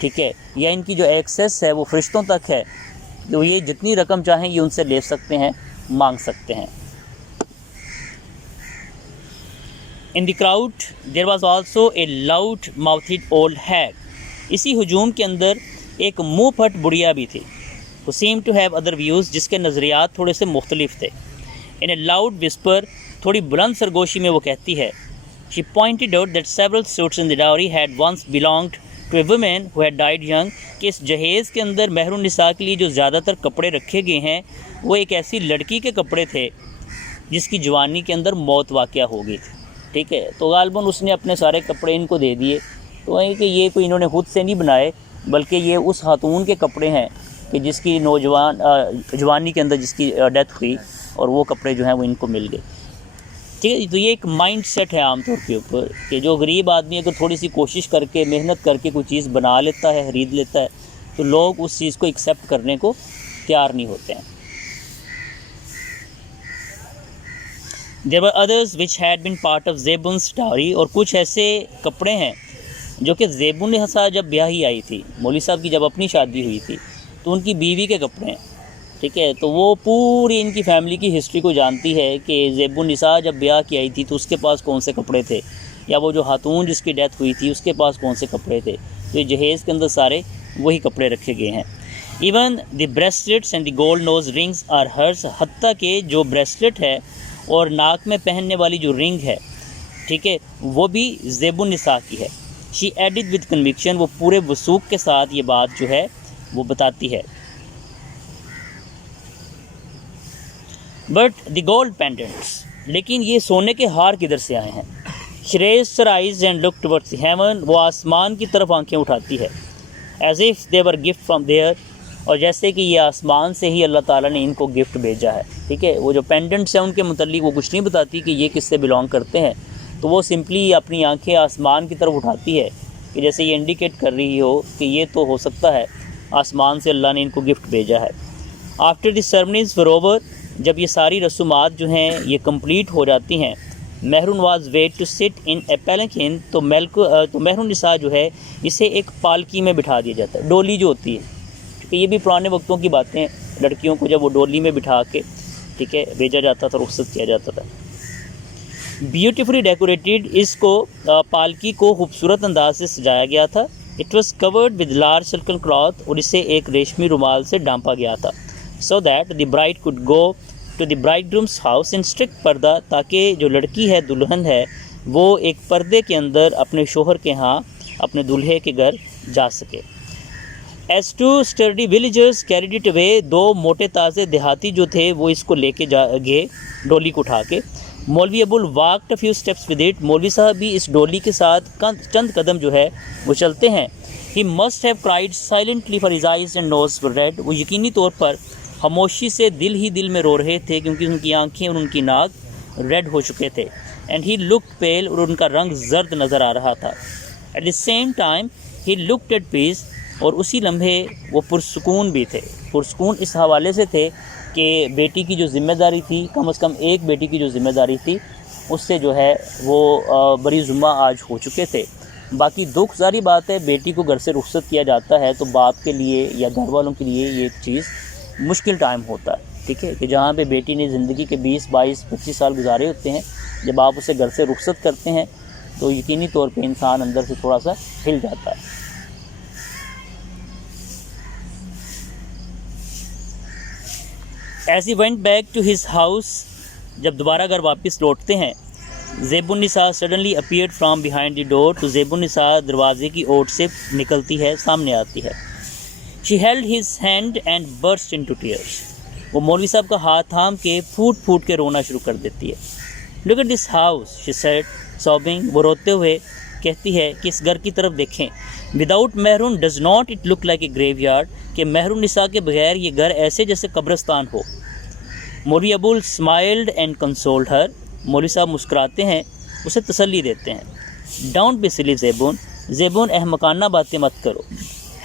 ٹھیک ہے، یا ان کی جو ایکسیس ہے وہ فرشتوں تک ہے، تو یہ جتنی رقم چاہیں یہ ان سے لے سکتے ہیں، مانگ سکتے ہیں. In the crowd there was also a loud-mouthed old hag. اسی ہجوم کے اندر ایک منہ پھٹ بڑھیا بھی تھی. who seemed to have other views، جس کے نظریات تھوڑے سے مختلف تھے. In a loud whisper، تھوڑی بلند سرگوشی میں وہ کہتی ہے، she pointed out that several suits in the dowry had once belonged to a woman who had died young، کہ اس جہیز کے اندر مہرون نساء کے لیے جو زیادہ تر کپڑے رکھے گئے ہیں وہ ایک ایسی لڑکی کے کپڑے تھے جس کی جوانی کے اندر موت واقع ہو گئی تھی. ٹھیک ہے، تو غالباً اس نے اپنے سارے کپڑے ان کو دے دیے. تو کہ یہ کوئی انہوں نے خود سے نہیں بنائے، بلکہ یہ اس خاتون کے کپڑے ہیں کہ جس کی جوانی کے اندر جس کی ڈیتھ ہوئی، اور وہ کپڑے جو ہیں وہ ان کو مل گئے. ٹھیک ہے، تو یہ ایک مائنڈ سیٹ ہے عام طور کے اوپر کہ جو غریب آدمی اگر تھوڑی سی کوشش کر کے، محنت کر کے کوئی چیز بنا لیتا ہے، خرید لیتا ہے، تو لوگ اس چیز کو ایکسیپٹ کرنے کو تیار نہیں ہوتے ہیں. There were others which had been part of Zebun's dowry، اور کچھ ایسے کپڑے ہیں جو کہ زیب النساء جب بیاہی آئی تھی، مولوی صاحب کی جب اپنی شادی ہوئی تھی تو ان کی بیوی کے کپڑے ہیں، ٹھیک ہے. تو وہ پوری ان کی فیملی کی ہسٹری کو جانتی ہے کہ زیب النساء جب بیاہ کی آئی تھی تو اس کے پاس کون سے کپڑے تھے، یا وہ جو خاتون جس کی ڈیتھ ہوئی تھی اس کے پاس کون سے کپڑے تھے. تو یہ جہیز کے اندر سارے وہی کپڑے رکھے گئے ہیں. Even the bracelets and the gold nose rings are hers, حتیٰ کہ جو بریسلیٹ ہے اور ناک میں پہننے والی جو رنگ ہے، ٹھیک ہے، وہ بھی زیب النساء کی ہے. شی ایڈڈ ود کنوکشن، وہ پورے وثوق کے ساتھ یہ بات جو ہے وہ بتاتی ہے. بٹ دی گولڈ پینڈنٹس، لیکن یہ سونے کے ہار کدھر سے آئے ہیں؟ she raised her eyes and looked towards the heaven، وہ آسمان کی طرف آنکھیں اٹھاتی ہے. as if they were gift from there، اور جیسے کہ یہ آسمان سے ہی اللہ تعالیٰ نے ان کو گفٹ بھیجا ہے. ٹھیک ہے، وہ جو پینڈنٹس ہیں ان کے متعلق وہ کچھ نہیں بتاتی کہ یہ کس سے بلانگ کرتے ہیں، تو وہ سمپلی اپنی آنکھیں آسمان کی طرف اٹھاتی ہے کہ جیسے یہ انڈیکیٹ کر رہی ہو کہ یہ تو ہو سکتا ہے آسمان سے اللہ نے ان کو گفٹ بھیجا ہے. آفٹر دی سرمنیز were over، جب یہ ساری رسومات جو ہیں یہ کمپلیٹ ہو جاتی ہیں، مہرون واز ویٹ ٹو سٹ ان اے پیلنکن، تو مہر النساء جو ہے اسے ایک پالکی میں بٹھا دیا جاتا ہے، ڈولی جو ہوتی ہے. ٹھیک ہے، یہ بھی پرانے وقتوں کی باتیں ہیں، لڑکیوں کو جب وہ ڈولی میں بٹھا کے ٹھیک ہے بھیجا جاتا تھا، رخصت کیا جاتا تھا. بیوٹیفلی ڈیکوریٹڈ، اس کو پالکی کو خوبصورت انداز سے سجایا گیا تھا. It was covered with large silken cloth, اور اسے ایک ریشمی رومال سے ڈھانپا گیا تھا. So that the bride could go to the bridegroom's house in strict purdah, تاکہ جو لڑکی ہے، دلہن ہے، وہ ایک پردے کے اندر اپنے شوہر کے ہاں اپنے دولہے کے گھر جا سکے. As two sturdy villagers carried it away, دو موٹے تازے دیہاتی جو تھے وہ اس کو لے کے گئے ڈولی کو اٹھا کے. Maulvi Abu walked a few steps with it, Maulvi Sahib بھی اس ڈولی کے ساتھ چند قدم جو ہے وہ چلتے ہیں. He must have cried silently for his eyes and nose were red, وہ یقینی طور پر خاموشی سے دل ہی دل میں رو رہے تھے کیونکہ ان کی آنکھیں اور ان کی ناک ریڈ ہو چکے تھے. اینڈ ہی لکڈ پیل، اور ان کا رنگ زرد نظر آ رہا تھا. At the same time he looked at peace, اور اسی لمحے وہ پرسکون بھی تھے. پرسکون اس حوالے سے تھے کہ بیٹی کی جو ذمہ داری تھی، کم از کم ایک بیٹی کی جو ذمہ داری تھی اس سے جو ہے وہ بری ذمہ آج ہو چکے تھے. باقی دکھ ظاہری بات ہے، بیٹی کو گھر سے رخصت کیا جاتا ہے تو باپ کے لیے یا گھر والوں کے لیے یہ ایک چیز مشکل ٹائم ہوتا ہے. ٹھیک ہے، کہ جہاں پہ بیٹی نے زندگی کے 20 22 25 سال گزارے ہوتے ہیں، جب آپ اسے گھر سے رخصت کرتے ہیں تو یقینی طور پہ انسان اندر سے تھوڑا سا ہل جاتا ہے. As he went back to his house, جب دوبارہ گھر واپس لوٹتے ہیں، Zeb Unnisa suddenly appeared from behind the door, تو زیب النساء دروازے کی اوٹ سے نکلتی ہے، سامنے آتی ہے. She held his hand and burst into tears, وہ مولوی صاحب کا ہاتھ تھام کے پھوٹ کے رونا شروع کر دیتی ہے. Look at this house she said sobbing, وہ روتے ہوئے کہتی ہے کہ اس گھر کی طرف دیکھیں. Without Mehrun does not it look like a graveyard, کہ مہر النساء کے بغیر یہ گھر ایسے جیسے قبرستان ہو. مولوی ابو اسمائلڈ اینڈ کنسولڈ ہر، مولوی صاحب مسکراتے ہیں، اسے تسلی دیتے ہیں. ڈونٹ بی سلی زیبون، زیبون احمقانہ باتیں مت کرو.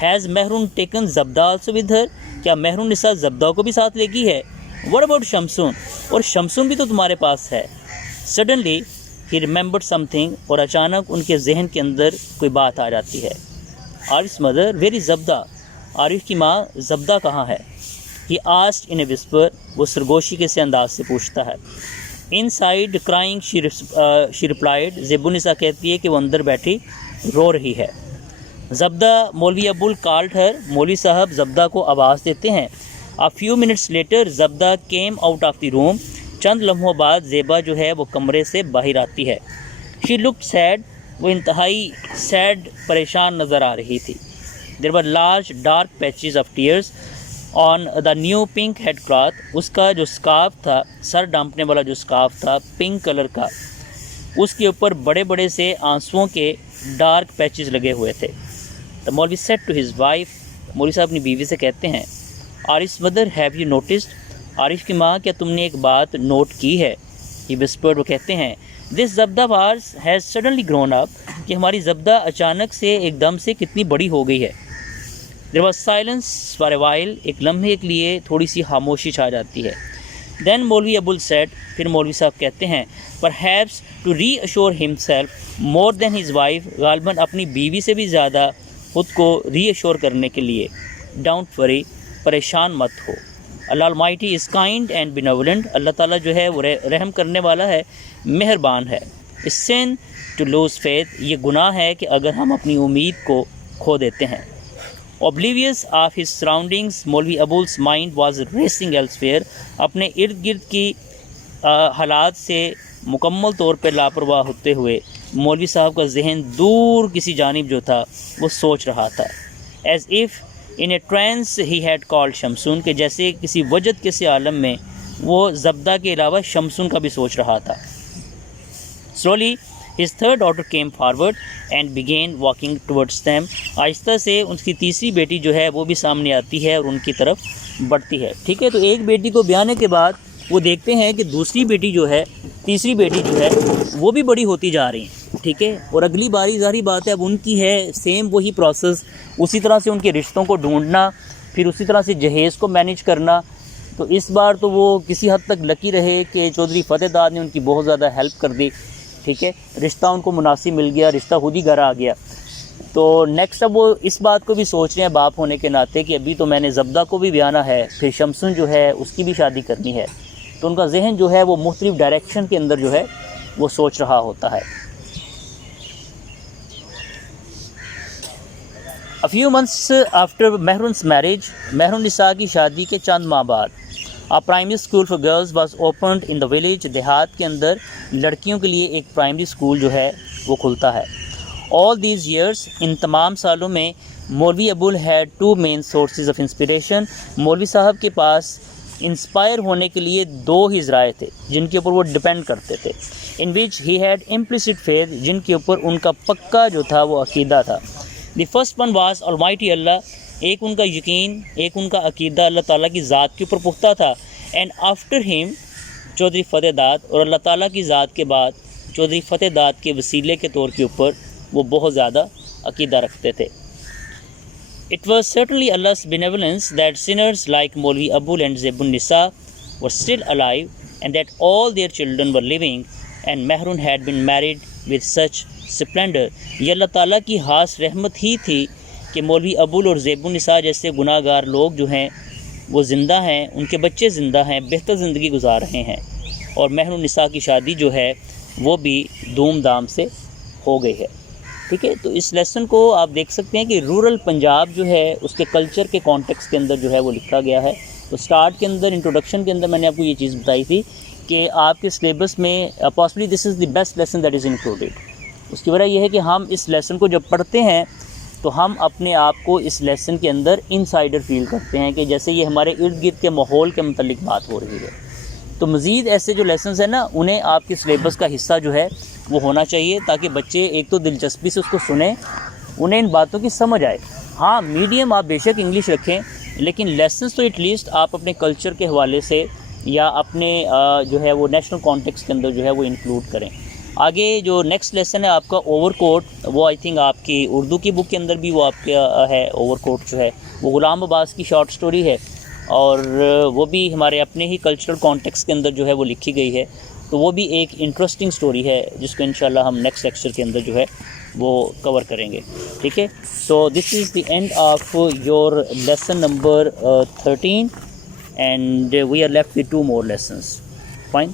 Has Mehrun taken Zubda also with her, کیا مہر النساء زبدہ کو بھی ساتھ لے گئی ہے؟ واٹ اباؤٹ شمسون، اور شمسون بھی تو تمہارے پاس ہے. سڈنلی ہی ریممبرڈ سم تھنگ، اور اچانک ان کے ذہن کے اندر کوئی بات آ جاتی ہے. عارف مدر ویئر از زبدہ، عارف کی ماں زبدہ کہاں ہے؟ ہی آسکڈ ان اے وسپر، وہ سرگوشی کے سے انداز سے پوچھتا ہے. ان سائڈ کرائنگ شی ریپلائڈ، زیب النساء کہتی ہے کہ وہ اندر بیٹھی رو رہی ہے. زبدہ مولوی ابو کالڈ ہر، مولوی صاحب زبدہ کو آواز دیتے ہیں. A few minutes later زبدہ came out of the room، چند لمحوں بعد زیبا جو ہے وہ کمرے سے باہر آتی ہے. She looked sad، وہ انتہائی سیڈ پریشان نظر آ رہی تھی. There were large dark patches of tears on the new pink head cloth، اس کا جو سکارف تھا، سر ڈانپنے والا جو سکارف تھا پنک کلر کا، اس کے اوپر بڑے بڑے سے آنسوؤں کے ڈارک پیچز لگے ہوئے تھے. The مولوی said to his wife، مولوی صاحب اپنی بیوی سے کہتے ہیں، عارف مدر ہیو یو نوٹسڈ، عارف کی ماں کیا تم نے ایک بات نوٹ کی ہے؟ یہ whispered، وہ کہتے ہیں، this Zubda ours has suddenly grown up, کہ ہماری زبدہ اچانک سے ایک دم سے کتنی بڑی ہو گئی ہے. There was silence for a while، ایک لمحے کے لیے تھوڑی سی خاموشی چھا جاتی ہے. Then Maulvi Abul said, پھر مولوی صاحب کہتے ہیں, perhaps to reassure himself more than his wife, غالباً اپنی بیوی سے بھی زیادہ خود کو ری ایشور کرنے کے لیے, ڈونٹ وری, پریشان مت ہو, اللہ المائٹی از کائنڈ اینڈ بینولنٹ, اللہ تعالیٰ جو ہے وہ رحم کرنے والا ہے, مہربان ہے. sin to lose faith, یہ گناہ ہے کہ اگر ہم اپنی امید کو کھو دیتے ہیں. Oblivious of his surroundings, مولوی ابول's mind was racing elsewhere, اپنے ارد گرد کی حالات سے مکمل طور پہ لاپرواہ ہوتے ہوئے مولوی صاحب کا ذہن دور کسی جانب جو تھا وہ سوچ رہا تھا. As if in a trance he had called شمسون, کہ جیسے کسی وجد کے سے عالم میں وہ زبدہ کے علاوہ شمسون کا بھی سوچ رہا تھا. Slowly his third daughter came forward and began walking towards them, آہستہ سے ان کی تیسری بیٹی جو ہے وہ بھی سامنے آتی ہے اور ان کی طرف بڑھتی ہے. ٹھیک ہے, تو ایک بیٹی کو بیانے کے بعد وہ دیکھتے ہیں کہ دوسری بیٹی جو ہے, تیسری بیٹی جو ہے وہ بھی بڑی ہوتی جا رہی ہیں. ٹھیک ہے, اور اگلی باری ظاہری بات ہے اب ان کی ہے سیم وہی پروسیس, اسی طرح سے ان کے رشتوں کو ڈھونڈنا, پھر اسی طرح سے جہیز کو مینیج کرنا. تو اس بار تو وہ کسی حد تک لکی رہے کہ چودھری فتح داد نے ان کی بہت زیادہ ہیلپ کر دی. ٹھیک ہے, رشتہ ان کو مناسب مل گیا, رشتہ خود ہی گھر آ گیا. تو نیکسٹ اب وہ اس بات کو بھی سوچ رہے ہیں باپ ہونے کے ناطے کہ ابھی تو میں نے زبدہ کو بھی بیانا ہے, پھر شمسن جو ہے اس کی بھی شادی کرنی ہے. تو ان کا ذہن جو ہے وہ مختلف ڈائریکشن کے اندر جو ہے وہ سوچ رہا ہوتا ہے. A few months after Mehrun's marriage, مہر النساء کی شادی کے چند ماہ بعد, A primary school for girls was opened in the village. دیہات کے اندر لڑکیوں کے لیے ایک پرائمری اسکول جو ہے وہ کھلتا ہے. All these years, ان تمام سالوں میں مولوی ابول had two main sources of inspiration. مولوی صاحب کے پاس انسپائر ہونے کے لیے دو ہی ذرائع تھے جن کے اوپر وہ ڈپینڈ کرتے تھے. In which he had implicit faith, جن کے اوپر ان کا پکا جو تھا وہ عقیدہ تھا. The first one was Almighty Allah. ایک ان کا یقین, ایک ان کا عقیدہ اللہ تعالیٰ کی ذات کے اوپر پختہ تھا. اینڈ آفٹر ہم چودھری فتح داد, اور اللہ تعالیٰ کی ذات کے بعد چودھری فتح داد کے وسیلے کے طور کے اوپر وہ بہت زیادہ عقیدہ رکھتے تھے. It was certainly Allah's benevolence that sinners like Maulvi Abul and Zeb Nisa were still alive and that all their children were living and Mehrun had been married with such splendor. یہ اللہ تعالیٰ کی خاص رحمت ہی تھی کہ مولوی ابول اور زیب النساء جیسے گناہ گار لوگ جو ہیں وہ زندہ ہیں, ان کے بچے زندہ ہیں, بہتر زندگی گزار رہے ہیں, اور مہر النساء کی شادی جو ہے وہ بھی دھوم دھام سے ہو گئی ہے. ٹھیک ہے, تو اس لیسن کو آپ دیکھ سکتے ہیں کہ رورل پنجاب جو ہے اس کے کلچر کے کانٹیکس کے اندر جو ہے وہ لکھا گیا ہے. تو سٹارٹ کے اندر انٹروڈکشن کے اندر میں نے آپ کو یہ چیز بتائی تھی کہ آپ کے سلیبس میں possibly this is the best lesson that is included. اس کی وجہ یہ ہے کہ ہم اس لیسن کو جب پڑھتے ہیں تو ہم اپنے آپ کو اس لیسن کے اندر انسائڈر فیل کرتے ہیں کہ جیسے یہ ہمارے ارد گرد کے ماحول کے متعلق بات ہو رہی ہے. تو مزید ایسے جو لیسنز ہیں نا انہیں آپ کے سلیبس کا حصہ جو ہے وہ ہونا چاہیے تاکہ بچے ایک تو دلچسپی سے اس کو سنیں, انہیں ان باتوں کی سمجھ آئے. ہاں میڈیم آپ بے شک انگلش رکھیں لیکن لیسنز تو ایٹ لیسٹ آپ اپنے کلچر کے حوالے سے یا اپنے جو ہے وہ نیشنل کانٹیکس کے اندر جو ہے وہ انکلوڈ کریں. آگے جو نیکسٹ لیسن ہے آپ کا اوور کوٹ, وہ آئی تھنک آپ کی اردو کی بک کے اندر بھی وہ آپ کا ہے. اوور کوٹ جو ہے وہ غلام عباس کی شارٹ سٹوری ہے اور وہ بھی ہمارے اپنے ہی کلچرل کانٹیکس کے اندر جو ہے وہ لکھی گئی ہے. تو وہ بھی ایک انٹرسٹنگ سٹوری ہے جس کو انشاءاللہ ہم نیکسٹ لیکچر کے اندر جو ہے وہ کور کریں گے. ٹھیک ہے, so this is the end of your lesson number 13 and we are left with 2 more lessons. Fine.